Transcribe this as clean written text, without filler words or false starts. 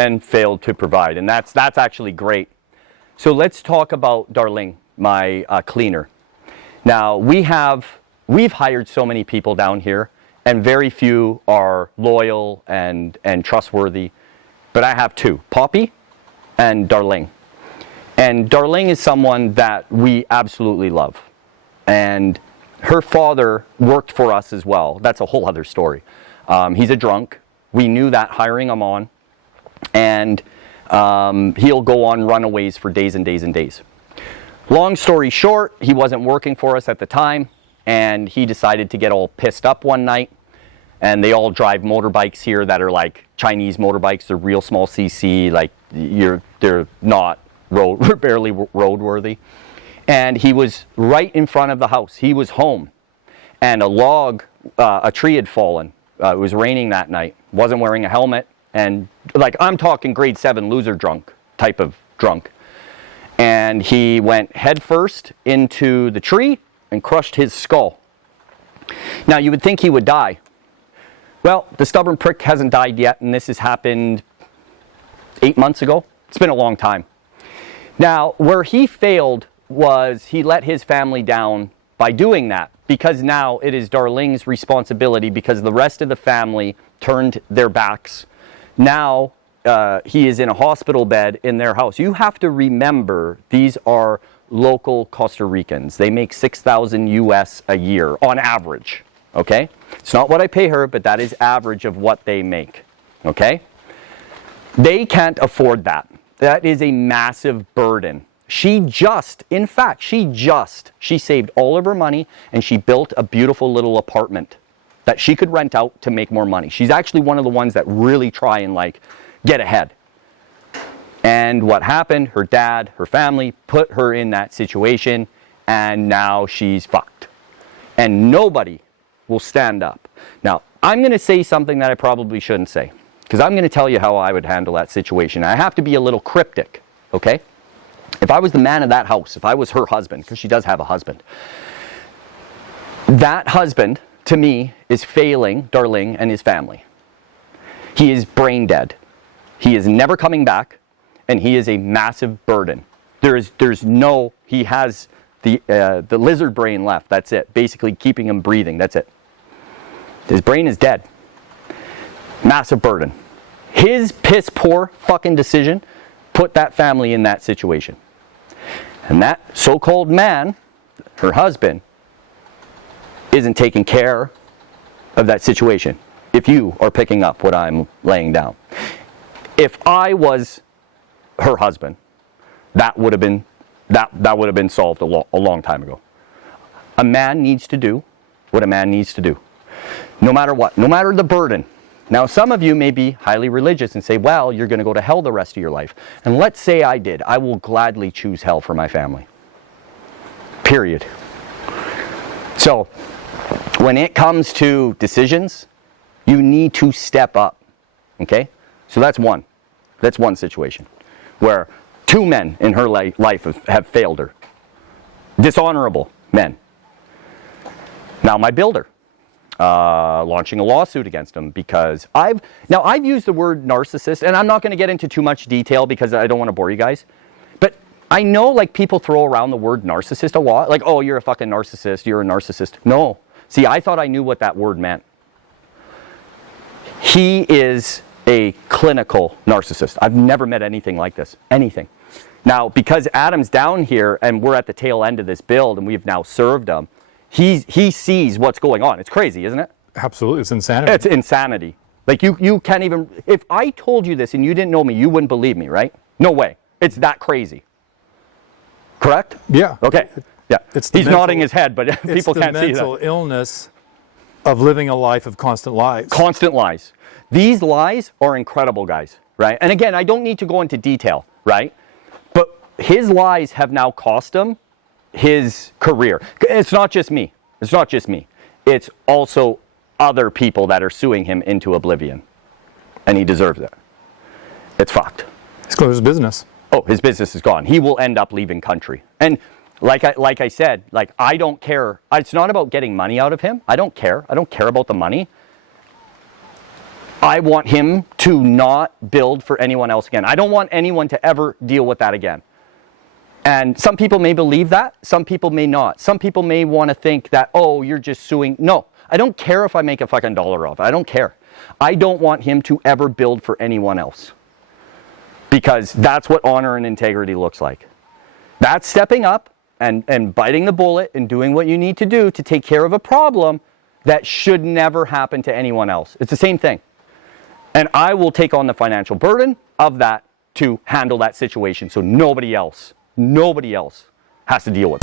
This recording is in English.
Men failed to provide, and that's actually great. So let's talk about Darlene, my cleaner. Now, we've hired so many people down here, and very few are loyal and trustworthy. But I have two, Poppy and Darlene. And Darlene is someone that we absolutely love. And her father worked for us as well. That's a whole other story. He's a drunk. We knew that hiring him on. And he'll go on runaways for days and days and days. Long story short, he wasn't working for us at the time, and he decided to get all pissed up one night. And they all drive motorbikes here that are like Chinese motorbikes. They're real small CC, like they're not barely roadworthy. And he was right in front of the house. He was home, and a tree had fallen. It was raining that night. Wasn't wearing a helmet, and like I'm talking grade 7 loser drunk type of drunk. And he went headfirst into the tree and crushed his skull. Now you would think he would die. Well, the stubborn prick hasn't died yet, and this has happened 8 months ago. It's been a long time. Now, where he failed was he let his family down by doing that, because now it is Darlene's responsibility, because the rest of the family turned their backs. Now, he is in a hospital bed in their house. You have to remember, these are local Costa Ricans. They make $6,000 US a year on average, okay? It's not what I pay her, but that is average of what they make, okay? They can't afford that. That is a massive burden. She saved all of her money, and she built a beautiful little apartment that she could rent out to make more money. She's actually one of the ones that really try and like get ahead. And what happened, her dad, her family put her in that situation, and now she's fucked. And nobody will stand up. Now, I'm going to say something that I probably shouldn't say, because I'm going to tell you how I would handle that situation. I have to be a little cryptic, okay? If I was the man of that house, if I was her husband, because she does have a husband, that husband, to me, is failing Darlene and his family. He is brain dead. He is never coming back, and he is a massive burden. He has the lizard brain left, that's it. Basically keeping him breathing, that's it. His brain is dead. Massive burden. His piss poor fucking decision put that family in that situation. And that so-called man, her husband, isn't taking care of that situation, if you are picking up what I'm laying down. If I was her husband, that would have been solved a long time ago. A man needs to do what a man needs to do. No matter what, no matter the burden. Now, some of you may be highly religious and say, well, you're going to go to hell the rest of your life. And let's say I did. I will gladly choose hell for my family. Period. So, when it comes to decisions, you need to step up. Okay? So that's one. That's one situation where two men in her life have failed her. Dishonorable men. Now, my builder. Launching a lawsuit against him because I've used the word narcissist, and I'm not going to get into too much detail because I don't want to bore you guys. But I know like people throw around the word narcissist a lot. Like, oh, you're a fucking narcissist, you're a narcissist. No. See, I thought I knew what that word meant. He is a clinical narcissist. I've never met anything like this. Anything. Now, because Adam's down here and we're at the tail end of this build and we've now served him, he sees what's going on. It's crazy, isn't it? Absolutely. It's insanity. It's insanity. Like you can't even, if I told you this and you didn't know me, you wouldn't believe me, right? No way. It's that crazy. Correct? Yeah. Okay. Yeah. He's nodding his head, but people can't see that. It's the mental illness of living a life of constant lies. Constant lies. These lies are incredible, guys, right? And again, I don't need to go into detail, right? But his lies have now cost him his career. It's not just me. It's not just me. It's also other people that are suing him into oblivion. And he deserves it. It's fucked. He's closed his business. Oh, his business is gone. He will end up leaving country. And like I said, like I don't care. It's not about getting money out of him. I don't care. I don't care about the money. I want him to not build for anyone else again. I don't want anyone to ever deal with that again. And some people may believe that, some people may not. Some people may want to think that, oh, you're just suing. No, I don't care if I make a fucking dollar off. I don't care. I don't want him to ever build for anyone else. Because that's what honor and integrity looks like. That's stepping up and biting the bullet and doing what you need to do to take care of a problem that should never happen to anyone else. It's the same thing. And I will take on the financial burden of that to handle that situation so nobody else has to deal with it.